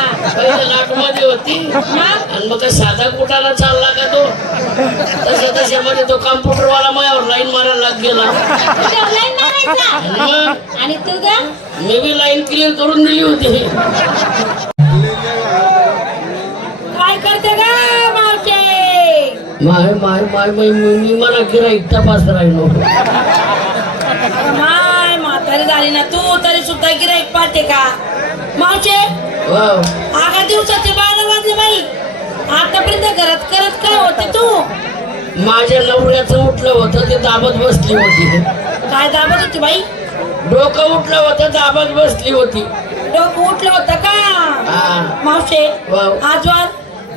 पहिले नाटमध्ये होती आणि मग काय साधा कुठाला चालला का तो तशा तशामध्ये तो कॉम्प्युटरवाला माझ्यावर लाईन मारायला लाग गेला. आणि तू ग मी बी लाईन क्लिअर करून दिली होती. काय करते ग मावशे? माय माय माय माय मी मला गिराईक तपास राहिलो. माय म्हातारी झाली ना तू तरी सुद्धा गिराईक पाहते का मावशे? वाव आगा दिवसाचे 12 वाजले बाई. आतापर्यंत घरात करत काय होते तू? माझ्या नवऱ्याचं उठलं होतं ते दाबत बसली होती. काय दाबत होती बाई? डोकं उठलं होतं दाबत बसली होती. डोकं उठलं होतं का हा. मावशे? वाव. आजवार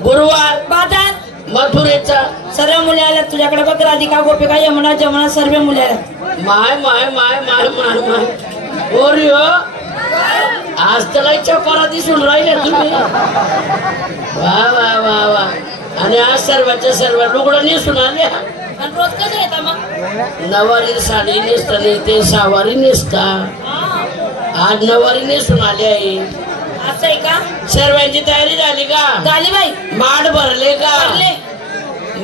गुरुवार बाजार मथुरेचा सर्व मुले आल्या तुझ्याकडे बघ. राधिका गोपिका यमुना जमुना सर्व मुले आल्या. माय माय माय माय माय माय ओरी हो आज त्याला चपारा दिसून राहिल्या तुम्ही. वा वा वा वा. आणि आज सर्वांच्या सर्व लुगडं नेसून आल्या. आणि रोज कसं येता मग? नवारी साडी नेसता नाही ते सहावारी नेसता. आज नवारी नेसून आले आहे. असं आहे का? सर्वांची तयारी झाली का? झाली बाई. माठ भरले का? भरले.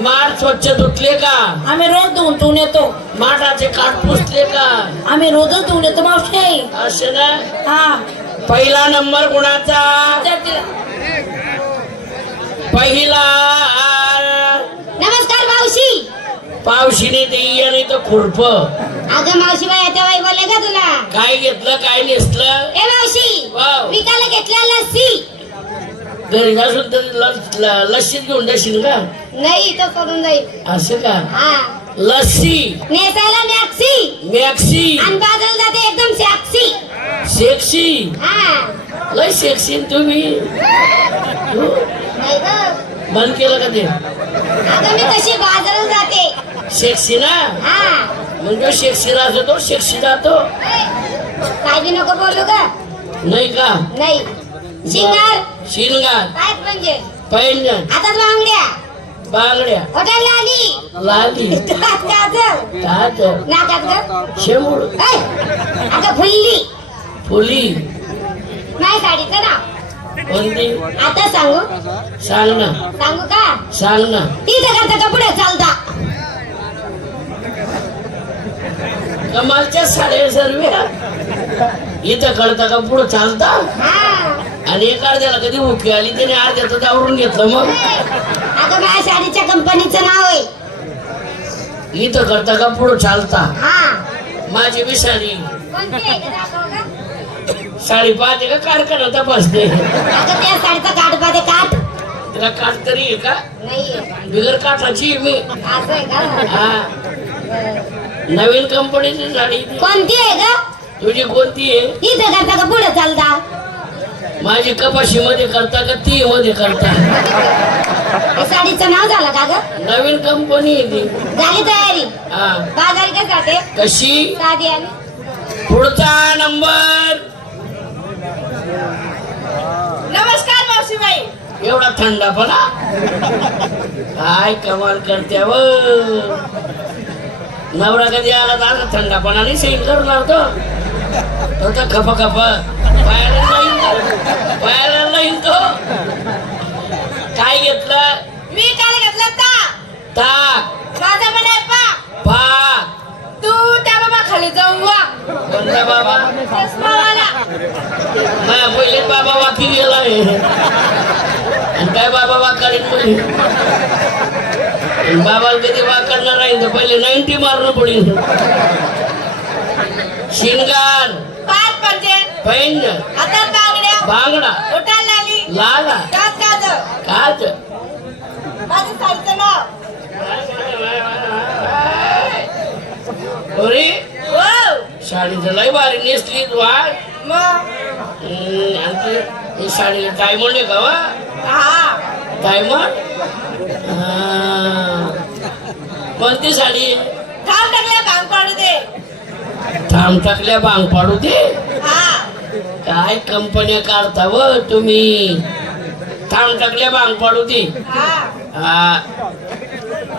माठ स्वच्छ धुतले का? आम्ही रोज धुवून येतो. माठाचे काठ पुसले का? आम्ही रोजच धुवून येतो मावशी. असे ना. हा पहिला नंबर कुणाचा? विचार तिला. पहिला नमस्कार मावशी. पावशीने देई आणि तो खुरप. अगं मावशी बाई आता बाई बोलले का तुला? काय घेतलं काय नेसलं? ए मावशी वाव. विकायला घेतल्या लस्सी. घरी असून तर लस्सीत घेऊन जाशील का? नाही तर सोडून जाईल. असं का? हा लस्सी नेसायला मॅक्सी मॅक्सी आणि बाजारात जाते एकदम सॅक्सी. सेक्सी. हा लय सेक्सी तुम्ही. नाही ग. बंद केलं का ते? अगं मी तशी बाजारात जाते. सेक्सी ना. हा म्हणजे सेक्सी राहतो तो सेक्सी जातो. काय बी नको बोलू ग. नाही का? नाही. शिंगार शिंगार काय म्हणजे? पैंजण हातात बांगड्या बांगड्या ओठाला आली लाली काजल काच नाकात ग. शेंबूड ऐ, अगं फुल्ली. फुली नाही साडीचं नाव कोणती? आता सांगू? सांग ना सांगू का? सांग ना. इथं करता का पुढे चालता? कमालच्या साड्या सर्व इथं कळता का पुढं चालता? हा आणि एक अर्ध्याला कधी उकी आली त्याने अर्ध्याचं आवरून घेतलं. मग अगं माझ्या साडीच्या कंपनीचं नाव आहे. इथं करता का पुढं चालता? हा माझी बी साडी कोणती आहे का दाखव गं? साडी पाहते का कारखाना तपासते? अगं त्या साडीचा काठ पाहते. काठ तिला काठ तरी आहे का? नाही. बिगर काठाची मी. असं आहे का? हा नवीन कंपनीची साडी ती. कोणती आहे ग? तुझी कोणती आहे? इथं करता का पुढे चालता? माझी कपाशी मध्ये करता का ती मध्ये करता? त्या साडीचं नाव झालं का ग? नवीन कंपनी आहे ती. झाली तयारी? हा बाजारी का जाते? कशी? साधी आणि पुढचा नंबर. नमस्कार मावशी बाई. एवढा थंडापणा काय कमाल करते व. नवरा कधी आला तर थंडापणा नाही सैन करून लावतो. खपा खपा पायाला लाईन तो. काय घेतलं? मी काय घेतलं ताक माझा म्हणाय पा. पाक. तू त्या बाबा खाली जाऊन वा. कोणता बाबा? चष्मावाला. माझ्या पहिले बाबा वाकी गेलाय. आणि काय बाबा वाकारीन म्हणे. बाबाला कधी वाकडणार नाही तर पहिले 90 मारणं पडेल. शिंगार पाच पंजे पैंजण हातात बांगड्या बांगडा ओठाला आली लाला काच काच. काच. माझ्या साडीचं नाव. अरे हो साडीचं लय भारी नेसली तू आज. मग ही साडीला डायमंड आहे का वा? हा डायमंड. कोणती साडी? थांब टाकल्या भांग पाडू दे. थांब टाकल्या भांग पाडू दे. हा काय कंपन्या काढता व तुम्ही? थांब टाकल्या भांग पाडू दे. हा हा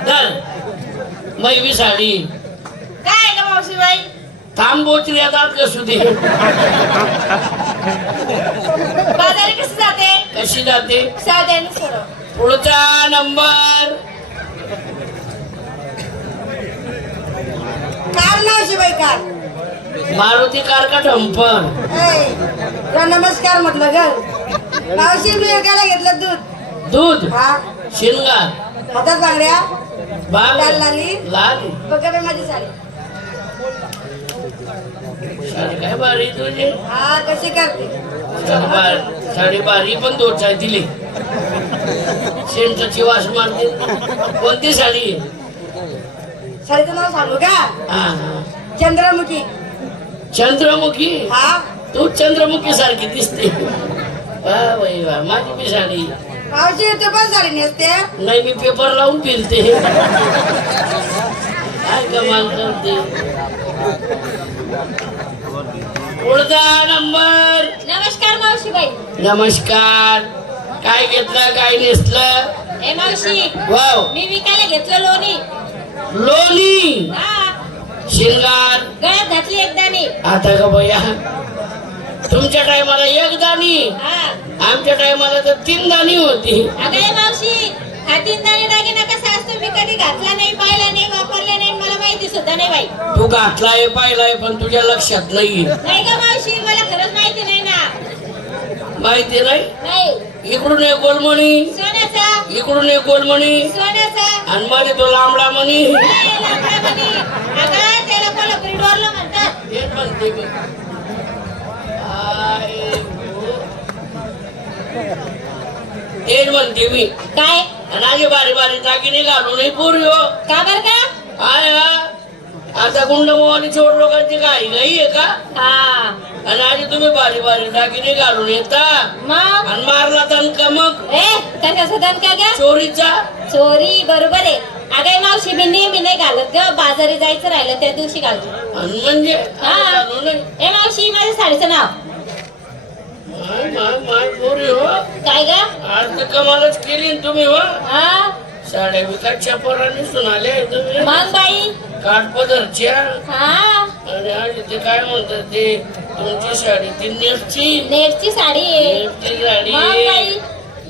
धर मैवी साडी. काय ग मावशी बाई? थांब बोचऱ्या दात कसू दे. बाजारी कशी जाते? कशी जाते? साध्याने सरळ. पुढचा नंबर कार नाव शिवाय कार. मारुती कार का डंपर? नमस्कार म्हटलं ग. मावशी मी एकाला घेतलं दूध. दूध हा शिंगार हातात बांगड्या बाग लाल लाली. लाल बघा बाई माझी साडी. साडी काय बारी तुझी? हा कशी करते. साडी बारी पण दोच आहे दिली. शेंटाची वास मारते. कोणती साडी आहे? साडीचं नाव सांगू का. हा हा चंद्रमुखी. चंद्रमुखी. हा तू चंद्रमुखी सारखी दिसते. वा बाई वा माझी बी साडी. मावशी तू पण साडी नेसते. नाही मी पेपर लावून फिरते. काय कमाल करते. पुढचा नंबर. नमस्कार मावशी बाई. नमस्कार. काय घेतलं काय नेसलं? ए मावशी वाव मी विकायला घेतलं लोणी. लोणी हा शिंगार गळ्यात घातली एकदाने. आता का बया तुमच्या टायमाला एक दाणी हा आमच्या टायमाला तर 3 दाणी होती. अगं ए मावशी हा 3 दाणे दागिना कसा असतो मी कधी घातला नाही, पाहिला नाही, वापरला नाही, मला माहिती सुद्धा नाही बाई. तू घातलाय पाहिलाय पण तुझ्या लक्षात नाही. नाही का मावशी मला खरंच माहिती नाही ना. माहिती नाही. नाही इकडून एक गोलमणी सोन्याचा. इकडून एक गोलमणी सोन्याचा. आणि मध्ये तो लांबडा मणी. ए, लाकडा म्हणे. अगं त्याला कोल्हापुरी डोरलं म्हणतात. हे म्हणते मी. तेच म्हणते मी. काय आणि आधी बारी बारी दागिने घालून नाही पूर्वी हो. का बर का. आहे का? आता गुंडमोहानी चोर लोकांची घाई घाई आहे का? हा आणि आधी तुम्ही बारी बारी दागिने घालून येता मग आणि मारला दणका मग ए कशाचा दणका ग. चोरीचा. चोरी बरोबर आहे. अगं मावशी मी नेहमी नाही घालत ग. बाजारी जायचं राहिलं त्या दिवशी घालतो. आणि म्हणजे हा. घालून नाही. ए मावशी माझ्या साडीचं नाव माय पोरी हो. काय ग. आज तर कमालच केली ना तुम्ही हो. हा साड्या विकायच्या पोरांनी सुनाले तुम्ही मग बाई. काठपदरच्या. हा आणि आज ते काय म्हणतात ते तुमची साडी ती नेटची नेटची साडी आहे. नेटची साडी मग बाई.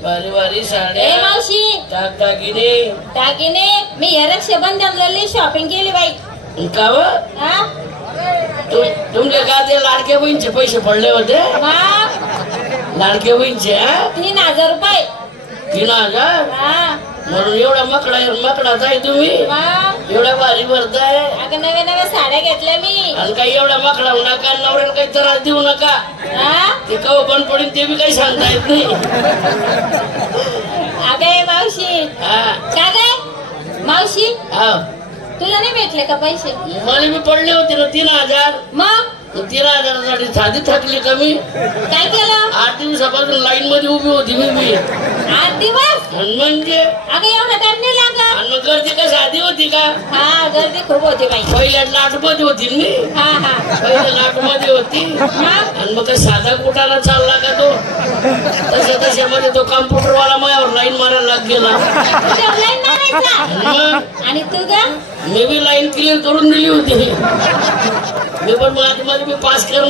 बारी बारी ए साड्या मावशी दागिने दागिने मी हे रक्षाबंधनला शॉपिंग केली बाई. का व? हा तुमच्या का ते लाडक्या बहिणीचे पैसे पडले होते? मग लाडक्या बहिणीचे 3000 रुपये. 3000. हा म्हणून एवढा मकडाच आहे तुम्ही. मग एवढ्या भारी भरताय. अगं नव्या नव्या साड्या घेतल्या मी. आणि काही एवढा मकडा होऊ नका. नवऱ्याला काही त्रास देऊ नका. हा ते कव बंद पडेल ते बी काही सांगता येत नाही. अगं मावशी हा का ग मावशी हा तुला नाही भेटले का पैसे. मला बी पडले होते ना 3000. मग 3000साठी साधी थकली कमी. काय केलं. 8 दिवसापासून लाईन मध्ये उभी होती मी 8 दिवस. आणि म्हणजे अगं एवढा टाइम नाही लागला. आणि मग गर्दी काय साधी होती का? हा गर्दी खूप होती बाई. पहिल्या लाट मध्ये होती मी. हा हा पहिल्या लाट मध्ये होती. मग आणि मग काय साधा कुठाला चालला का तो तशामध्ये तो कॉम्प्युटरवाला माझ्यावर लाईन मारायला लाग गेला. तुझ्यावर लाईन मारायचा. आणि मग आणि तू ग मी बी लाईन क्लिअर करून दिली होती. मी पण माझ्यामध्ये मी पास करणं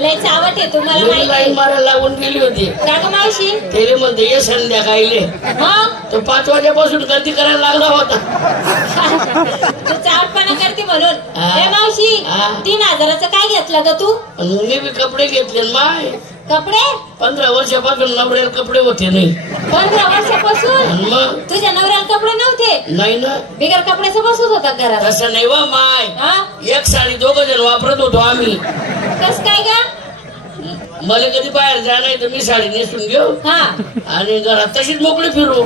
लय चावट आहे तुम्हाला मी लाईन माहिती. मारायला लागून गेली होती. का ग मावशी. ते म्हणते ये संध्याकाळी. मग तो 5 वाजेपासून गर्दी करायला लागला होता. तू चावटपणा करते म्हणून. हा. ए मावशी हा. 3000चं काय घेतलं ग तू. आणि मी बी कपडे घेतले ना माय. कपडे 15 वर्षापासून नवऱ्याला कपडे होते नाही. 15 वर्षापासून. आणि मग तुझ्या नवऱ्याला कपडे नव्हते. नाही ना बिगर कपड्याचं बसत होता घरात. तसं नाही वा माय. हा एक साडी 2 जण वापरत होतो आम्ही. कस काय ग. मला कधी बाहेर जा नाही तर मी साडी नेसून घेऊ हा आणि घरात तशीच मोकळे फिरू.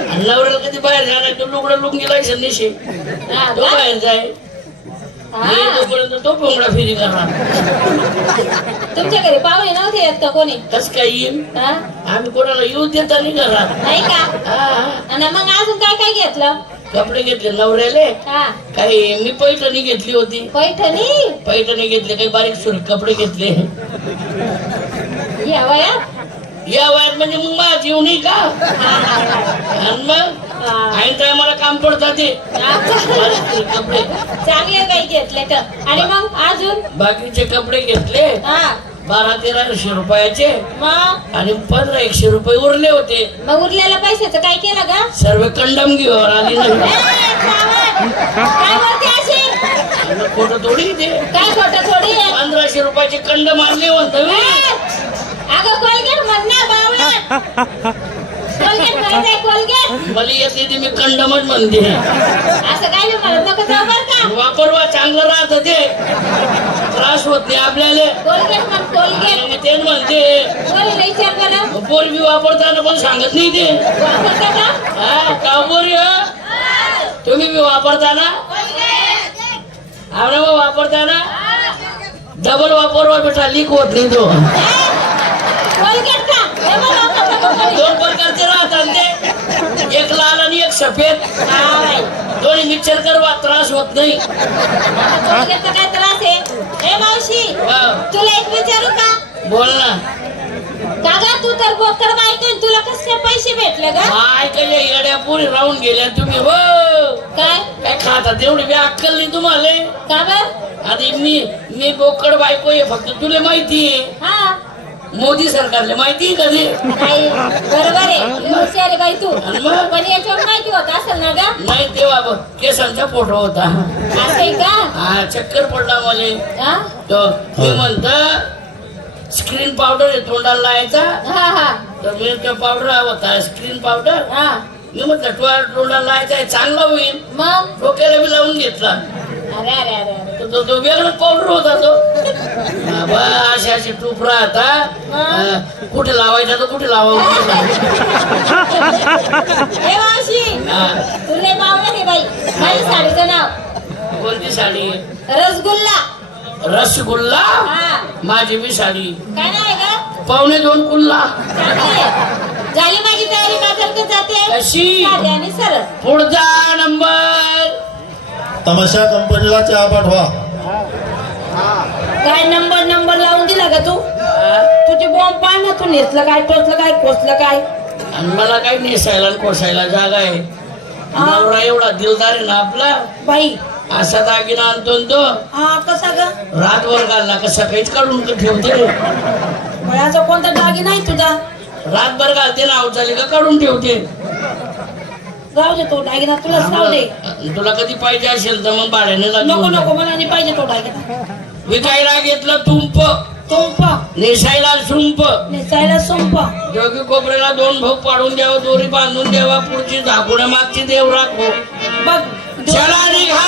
आणि नवऱ्याला कधी बाहेर जा नाही तो लुगडं लुंगी लायसन नेशी हा तो का? बाहेर जाय. हा. तोपर्यंत तो पोंगडा फेरी करणार. तुमच्या घरी पाहुणे नव्हते येत का कोणी. कस काय येईल. हा? आम्ही कोणाला येऊ देता नाही घरात. नाही का. हा आणि मग अजून काय काय घेतलं. कपडे घेतले नवऱ्याले. हा काही मी पैठणी घेतली होती. पैठणी. पैठणी घेतले काही बारीक सुरख कपडे घेतले. या वयात. या वयात म्हणजे मग माझ्या जीव नाही का. हा, हा, हा. आणि मग हा. ऐन टायमाला काम पडतात ते बारीक सुरख कपडे. चांगले काही घेतले तर. आणि मग अजून बाकीचे कपडे घेतले हा 1200-1300 रुपयाचे मग आणि 1500 रुपये उरले होते. मग उरलेल्या पैशाचं काय केलं ग सर्व कंडम घेऊन आली नाही. काय बोलते अशी आणि खोटं थोडी ते काय खोटं थोडी आहे? 1500 रुपयाचे कंडम आणले म्हणतो मी. अगं कोलगेट म्हण ना बावळा कोलगेट म्हणत आहे कोलगेट मला येते ते मी कंडमच म्हणते. असं काय बी म्हणत नको जाऊ बरं का वापरवा चांगलं राहत ते त्रास होत नाही आपल्याला. कोलगेट म्हण कोलगेट आणि मी तेच म्हणते कोणी विचार बरं पोरगी वापरताना पण सांगत नाही ते. वापरता का हा का पोरी हो? तुम्ही बी वापरताना आवडा मग वापरताना डबल वापरवा बेटा लीक होत नाही तो. कोलगेट का डबल वापरता का कोणी? 2 प्रकारचे राहतात ते एक लाल आणि एक सफेद. काय दोन्ही मिक्सर करवा त्रास होत नाही. कोलगेटचा काय त्रास आहे ए मावशी हा, तुला एक विचारू का बोल ना. काका तू तर बोकड बायको तुला कसे पैसे भेटले ग काय काय येड्या पुरी राहून गेल्या तुम्ही हो. काय काय खाता तेवढी बी अक्कल नाही तुम्हाला. का बर आधी मी बोकड बायको आहे फक्त तुला माहिती आहे. हा मोदी सरकारले माहिती आहे कधी. नाही बरोबर आहे हुशार आहे बाई तू आणि मग? पण याच्यावर माहिती होत असेल ना ग नाही तेव्हा बघ केसांचा फोटो होता. असं आहे का हा चक्कर पडला मला. हा तो मी म्हणत स्क्रीन पावडर आहे तोंडाला लावायचा. हा हा तर मी तो पावडर होता स्क्रीन पावडर. हा मी म्हटलं तोंडाला लावायचा आहे चांगला होईल. मग डोक्याला बी लावून घेतला. अरे अरे अरे अरे तो वेगळा पावडर होता तो. बाबा असे टूप राहता. कुठे लावायचा तर कुठे लावायचा. ए मावशी तुला मावलं हे बाई माझ्या साडीचं नाव कोणती साडी. रसगुल्ला रसगुल्ला. हा माझी बी साडी काय नाव आहे ग 2.25 कुल्ला. चांगली आहे. झाली माझी तयारी बाजारात जाते कशी साधी आणि सरळ पुढचा नंबर. तमाशा कंपनीला चहा पाठवा. काय नंबर लावून दिला का तू तुझी बॉम्ब पाय ना तू नेसलं काय टोचलं काय कोसलं काय आणि मला काही नेसायला आणि कोसायला जागा आहे. नवरा एवढा दिलदार आहे ना आपला. बाई असा दागिना आणतो न तो हा कसा ग रातभर घालला का सकाळीच काढून तो ठेवते. बळाचा कोणता दागी नाही तुझा रातभर घालते ना आऊट झाली का काढून ठेवते. जाऊ दे तो दागिना तुलाच राहू दे तुला कधी पाहिजे असेल तर मग भाड्याने नको लागेल. नको मला नाही पाहिजे तो दागिना विकायला घेतलं तुंप तुंप नेसायला सुंप. नेसायला संप जोगी कोपऱ्याला 2 भाऊ पाडून द्यावं दोरी बांधून द्यावा पुढची झाकुड्या मागची देव राखो. बघ चला निघा.